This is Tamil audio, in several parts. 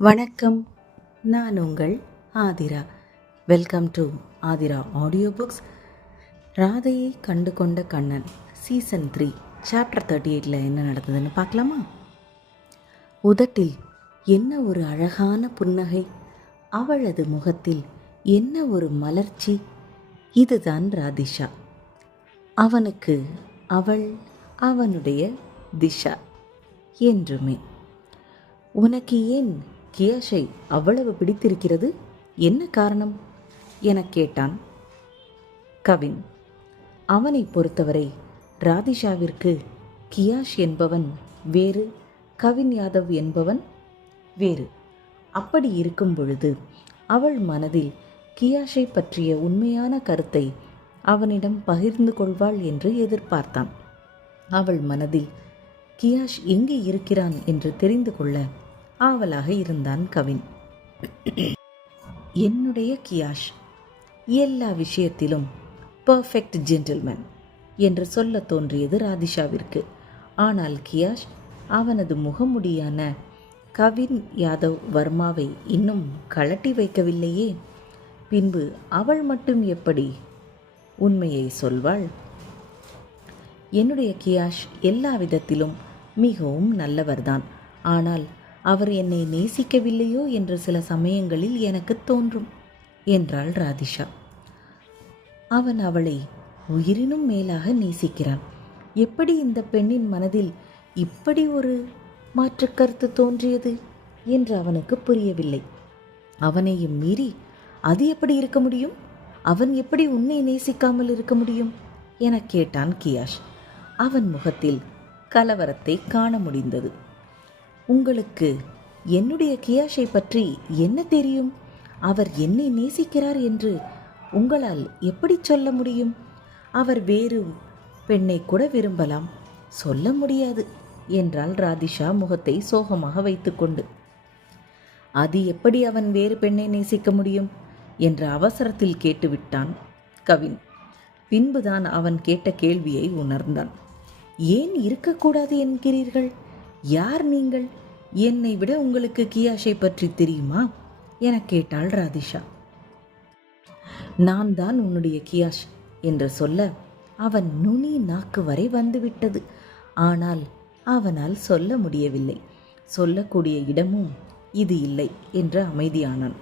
வணக்கம். நான் உங்கள் Aadhira. Welcome to Aadhira audio books. ராதையை கண்டு கொண்ட கண்ணன் சீசன் 3 சாப்டர் 38 என்ன நடந்ததுன்னு பார்க்கலாமா? உதட்டில் என்ன ஒரு அழகான புன்னகை, அவளது முகத்தில் என்ன ஒரு மலர்ச்சி. இதுதான் ராதிஷா. அவனுக்கு அவள், அவனுடைய திஷா என்றுமே. உனக்கு ஏன் கியாஷை அவ்வளவு பிடித்திருக்கிறது? என்ன காரணம் எனக் கேட்டான் கவின். அவனை பொறுத்தவரை ராதிஷாவிற்கு கியாஷ் என்பவன் வேறு, கவின் யாதவ் என்பவன் வேறு. அப்படி இருக்கும் பொழுது அவள் மனதில் கியாஷை பற்றிய உண்மையான கருத்தை அவனிடம் பகிர்ந்து கொள்வாள் என்று எதிர்பார்த்தான். அவள் மனதில் கியாஷ் எங்கே இருக்கிறான் என்று தெரிந்து கொள்ள ஆவலாக இருந்தான் கவின். என்னுடைய கியாஷ் எல்லா விஷயத்திலும் பர்ஃபெக்ட் ஜென்டில்மேன் என்று சொல்ல தோன்றியது ராதிஷாவிற்கு. ஆனால் கியாஷ் அவனது முகமுடியான கவின் யாதவ் வர்மாவை இன்னும் கழட்டி வைக்கவில்லையே. பின்பு அவள் மட்டும் எப்படி உண்மையை சொல்வாள்? என்னுடைய கியாஷ் எல்லா விதத்திலும் மிகவும் நல்லவர்தான். ஆனால் அவர் என்னை நேசிக்கவில்லையோ என்று சில சமயங்களில் எனக்கு தோன்றும் என்றாள் ராதிஷா. அவன் அவளை உயிரினும் மேலாக நேசிக்கிறான். எப்படி இந்த பெண்ணின் மனதில் இப்படி ஒரு மாற்று கருத்து தோன்றியது என்று அவனுக்கு புரியவில்லை. அவனையும் மீறி அது எப்படி இருக்க முடியும்? அவன் எப்படி உன்னை நேசிக்காமல் இருக்க முடியும் என கேட்டான் கியாஷ். அவன் முகத்தில் கலவரத்தை காண முடிந்தது. உங்களுக்கு என்னுடைய கியாஷை பற்றி என்ன தெரியும்? அவர் என்னை நேசிக்கிறார் என்று உங்களால் எப்படி சொல்ல முடியும்? அவர் வேறு பெண்ணை கூட விரும்பலாம், சொல்ல முடியாது என்றாள் ராதிஷா முகத்தை சோகமாக வைத்துக்கொண்டு. அது எப்படி அவன் வேறு பெண்ணை நேசிக்க முடியும் என்ற அவசரத்தில் கேட்டுவிட்டான் கவின். பின்புதான் அவன் கேட்ட கேள்வியை உணர்ந்தான். ஏன் இருக்கக்கூடாது என்கிறீர்கள்? யார் நீங்கள்? என்னை விட உங்களுக்கு கியாஷை பற்றி தெரியுமா என கேட்டாள் ராதிஷா. நான் தான் உன்னுடைய கியாஷ் என்று சொல்ல அவன் நுனி நாக்கு வரை வந்துவிட்டது. ஆனால் அவனால் சொல்ல முடியவில்லை. சொல்லக்கூடிய இடமும் இது இல்லை என்று அமைதியானான்.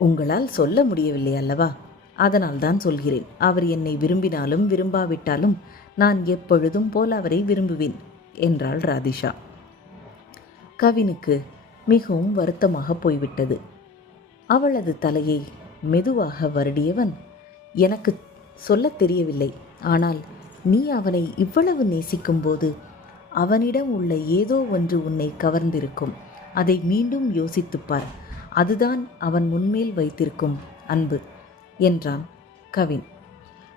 உங்களால் சொல்ல முடியவில்லை அல்லவா? அதனால் தான் சொல்கிறேன். அவர் என்னை விரும்பினாலும் விரும்பாவிட்டாலும் நான் எப்பொழுதும் போல் அவரை விரும்புவேன் என்றாள் ராதிஷா. கவினுக்கு மிகவும் வருத்தமாக போய்விட்டது. அவளது தலையை மெதுவாக வருடியவன், எனக்கு சொல்ல தெரியவில்லை. ஆனால் நீ அவனை இவ்வளவு நேசிக்கும்போது அவனிடம் உள்ள ஏதோ ஒன்று உன்னை கவர்ந்திருக்கும். அதை மீண்டும் யோசித்துப்பார். அதுதான் அவன் உன்மேல் வைத்திருக்கும் அன்பு என்றான் கவின்.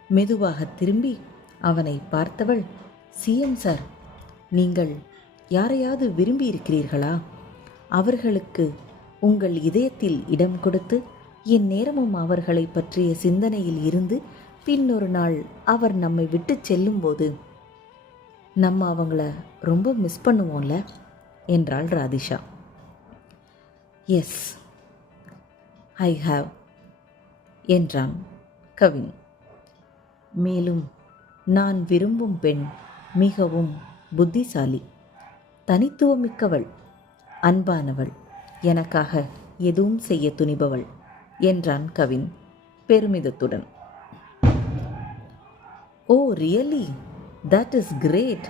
மெதுவாக திரும்பி அவனை பார்த்தவள், சிஎம் சார், நீங்கள் யாரையாவது விரும்பி இருக்கிறீர்களா? அவர்களுக்கு உங்கள் இதயத்தில் இடம் கொடுத்து என் நேரமும் அவர்களை பற்றிய சிந்தனையில் இருந்து பின்னொரு நாள் அவர் நம்மை விட்டு செல்லும்போது நம்ம அவங்கள ரொம்ப மிஸ் பண்ணுவோம்ல என்றாள் ராதிஷா. எஸ், ஐ ஹாவ் என்றான் கவின். மேலும் நான் விரும்பும் பெண் மிகவும் புத்திசாலி, தனித்துவமிக்கவள், அன்பானவள், எனக்காக எதுவும் செய்ய துணிபவள் என்றான் கவின் பெருமிதத்துடன். ஓ ரியலி, தட் இஸ் கிரேட்.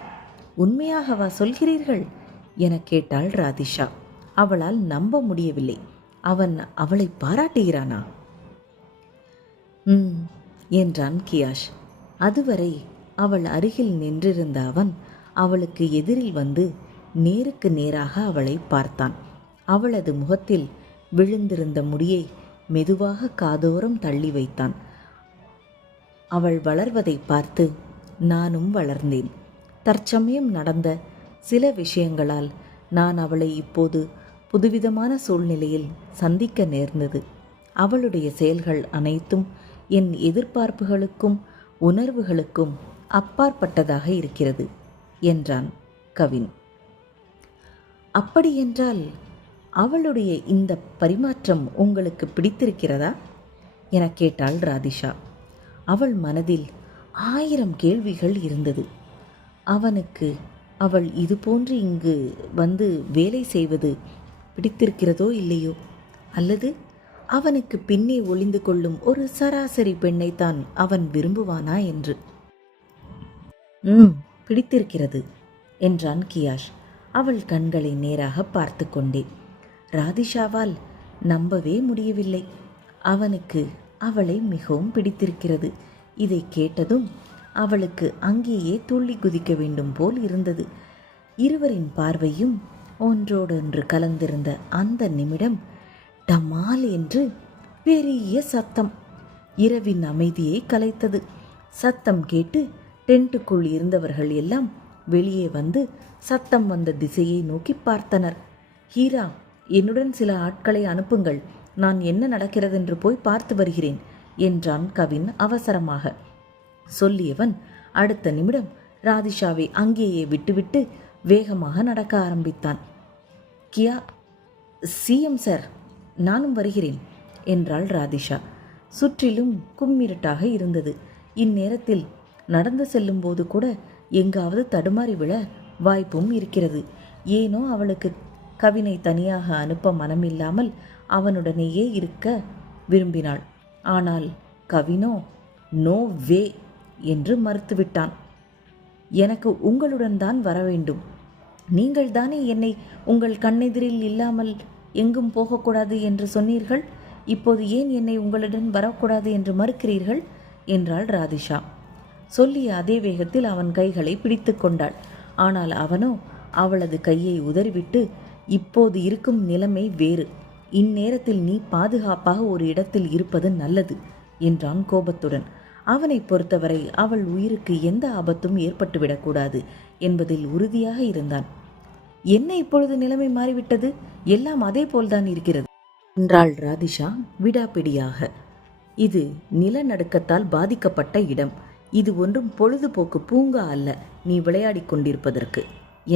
உண்மையாகவா சொல்கிறீர்கள் என கேட்டாள் ராதிஷா. அவளால் நம்ப முடியவில்லை. அவன் அவளை பாராட்டுகிறானா? என்றான் கியாஷ். அதுவரை அவள் அருகில் நின்றிருந்த அவன் அவளுக்கு எதிரில் வந்து நேருக்கு நேராக அவளை பார்த்தான். அவளது முகத்தில் விழுந்திருந்த முடியை மெதுவாக காதோரம் தள்ளி வைத்தான். அவள் வளர்வதை பார்த்து நானும் வளர்ந்தேன். தற்சமயம் நடந்த சில விஷயங்களால் நான் அவளை இப்போது புதுவிதமான சூழ்நிலையில் சந்திக்க நேர்ந்தது. அவளுடைய செயல்கள் அனைத்தும் என் எதிர்பார்ப்புகளுக்கும் உணர்வுகளுக்கும் அப்பாற்பட்டதாக இருக்கிறது என்றான் கவின். அப்படியென்றால் அவளுடைய இந்த பரிமாற்றம் உங்களுக்கு பிடித்திருக்கிறதா என கேட்டாள் ராதிஷா. அவள் மனதில் 1000 கேள்விகள் இருந்தது. அவனுக்கு அவள் இதுபோன்று இங்கு வந்து வேலை செய்வது பிடித்திருக்கிறதோ இல்லையோ, அல்லது அவனுக்கு பின்னே ஒளிந்து கொள்ளும் ஒரு சராசரி பெண்ணைத்தான் அவன் விரும்புவானா என்று. பிடித்திருக்கிறது என்றான் கியாஷ் அவள் கண்களை நேராக பார்த்து கொண்டே. ராதிஷாவால் நம்பவே முடியவில்லை. அவனுக்கு அவளை மிகவும் பிடித்திருக்கிறது. இதை கேட்டதும் அவளுக்கு அங்கேயே துள்ளி குதிக்க வேண்டும் போல் இருந்தது. இருவரின் பார்வையும் ஒன்றோடொன்று கலந்திருந்த அந்த நிமிடம் டமால் என்று பெரிய சத்தம் இரவின் அமைதியை கலைத்தது. சத்தம் கேட்டு டென்ட்டுக்குள் இருந்தவர்கள் எல்லாம் வெளியே வந்து சத்தம் வந்த திசையை நோக்கி பார்த்தனர். ஹீரா, என்னுடன் சில ஆட்களை அனுப்புங்கள், நான் என்ன நடக்கிறதென்று போய் பார்த்து வருகிறேன் என்றான் கவின் அவசரமாக. சொல்லியவன் அடுத்த நிமிடம் ராதிஷாவை அங்கேயே விட்டுவிட்டு வேகமாக நடக்க ஆரம்பித்தான். கியா, சிஎம் சார், நானும் வருகிறேன் என்றாள் ராதிஷா. சுற்றிலும் கும்மிருட்டாக இருந்தது. இந்நேரத்தில் நடந்து செல்லும்போது கூட எங்காவது தடுமாறி விழ வாய்ப்பும் இருக்கிறது. ஏனோ அவளுக்கு கவினை தனியாக அனுப்ப மனமில்லாமல் அவனுடனேயே இருக்க விரும்பினாள். ஆனால் கவினோ நோ வே என்று மறுத்துவிட்டான். எனக்கு உங்களுடன் தான் வர வேண்டும். நீங்கள் தானே என்னை உங்கள் கண்ணெதிரில் இல்லாமல் எங்கும் போகக்கூடாது என்று சொன்னீர்கள். இப்போது ஏன் என்னை உங்களுடன் வரக்கூடாது என்று மறுக்கிறீர்கள் என்றாள் ராதிஷா. சொல்லிய அதே வேகத்தில் அவன் கைகளை பிடித்து கொண்டாள். ஆனால் அவனோ அவளது கையை உதறிவிட்டு, இப்போது இருக்கும் நிலைமை வேறு, இந்நேரத்தில் நீ பாதுகாப்பாக ஒரு இடத்தில் இருப்பது நல்லது என்றான் கோபத்துடன். அவனை பொறுத்தவரை அவள் உயிருக்கு எந்த ஆபத்தும் ஏற்பட்டுவிடக்கூடாது என்பதில் உறுதியாக இருந்தான். என்ன இப்பொழுது நிலைமை மாறிவிட்டது? எல்லாம் அதே போல்தான் இருக்கிறது என்றாள் ராதிஷா விடாப்பிடியாக. இது நிலநடுக்கத்தால் பாதிக்கப்பட்ட இடம். இது ஒன்றும் பொழுதுபோக்கு பூங்கா அல்ல நீ விளையாடி கொண்டிருப்பதற்கு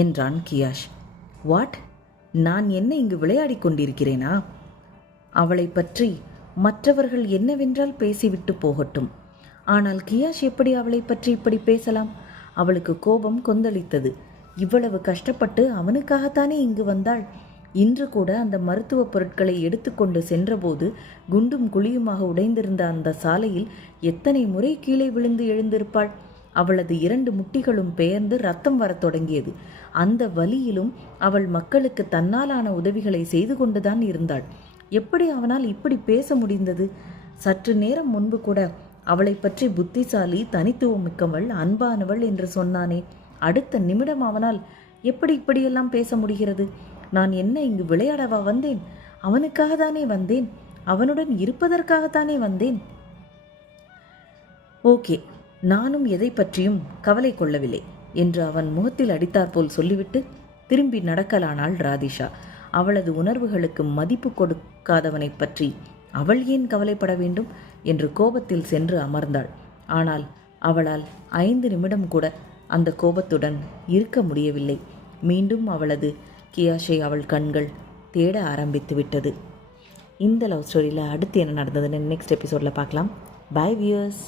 என்றான் கியாஷ். வாட்? நான் என்ன இங்கு விளையாடி கொண்டிருக்கிறேனா? அவளை பற்றி மற்றவர்கள் என்னவென்றால் பேசிவிட்டு போகட்டும். ஆனால் கியாஷ் எப்படி அவளை பற்றி இப்படி பேசலாம்? அவளுக்கு கோபம் கொந்தளித்தது. இவ்வளவு கஷ்டப்பட்டு அவனுக்காகத்தானே இங்கு வந்தாள். இன்று கூட அந்த மருத்துவ பொருட்களை எடுத்துக்கொண்டு சென்றபோது குண்டும் குழியுமாக உடைந்திருந்த அந்த சாலையில் எத்தனை முறை கீழே விழுந்து எழுந்திருப்பாள். அவளது 2 முட்டிகளும் பெயர்ந்து ரத்தம் வரத் தொடங்கியது. அந்த வலியிலும் அவள் மக்களுக்கு தன்னாலான உதவிகளை செய்து கொண்டுதான் இருந்தாள். எப்படி அவனால் இப்படி பேச முடிந்தது? சற்று நேரம் முன்பு கூட அவளை பற்றி புத்திசாலி, தனித்துவமிக்கவள், அன்பானவள் என்று சொன்னானே. அடுத்த நிமிடம் அவனால் எப்படி இப்படியெல்லாம் பேச முடிகிறது? நான் என்ன இங்கு விளையாடவா வந்தேன்? அவனுக்காக தானே வந்தேன். அவனுடன் இருப்பதற்காகத்தானே வந்தேன். ஓகே, நானும் எதை பற்றியும் கவலை கொள்ளவில்லை என்று அவன் முகத்தில் அடித்தாற்போல் சொல்லிவிட்டு திரும்பி நடக்கலானாள் ராதிஷா. அவளது உணர்வுகளுக்கு மதிப்பு கொடுக்காதவனை பற்றி அவள் ஏன் கவலைப்பட வேண்டும் என்று கோபத்தில் சென்று அமர்ந்தாள். ஆனால் அவளால் 5 நிமிடம் கூட அந்த கோபத்துடன் இருக்க முடியவில்லை. மீண்டும் அவளது கியாஷை அவள் கண்கள் தேட ஆரம்பித்து விட்டது. இந்த லவ் ஸ்டோரியில் அடுத்து என்ன நடந்ததுன்னு நெக்ஸ்ட் எபிசோடில் பார்க்கலாம். Bye viewers.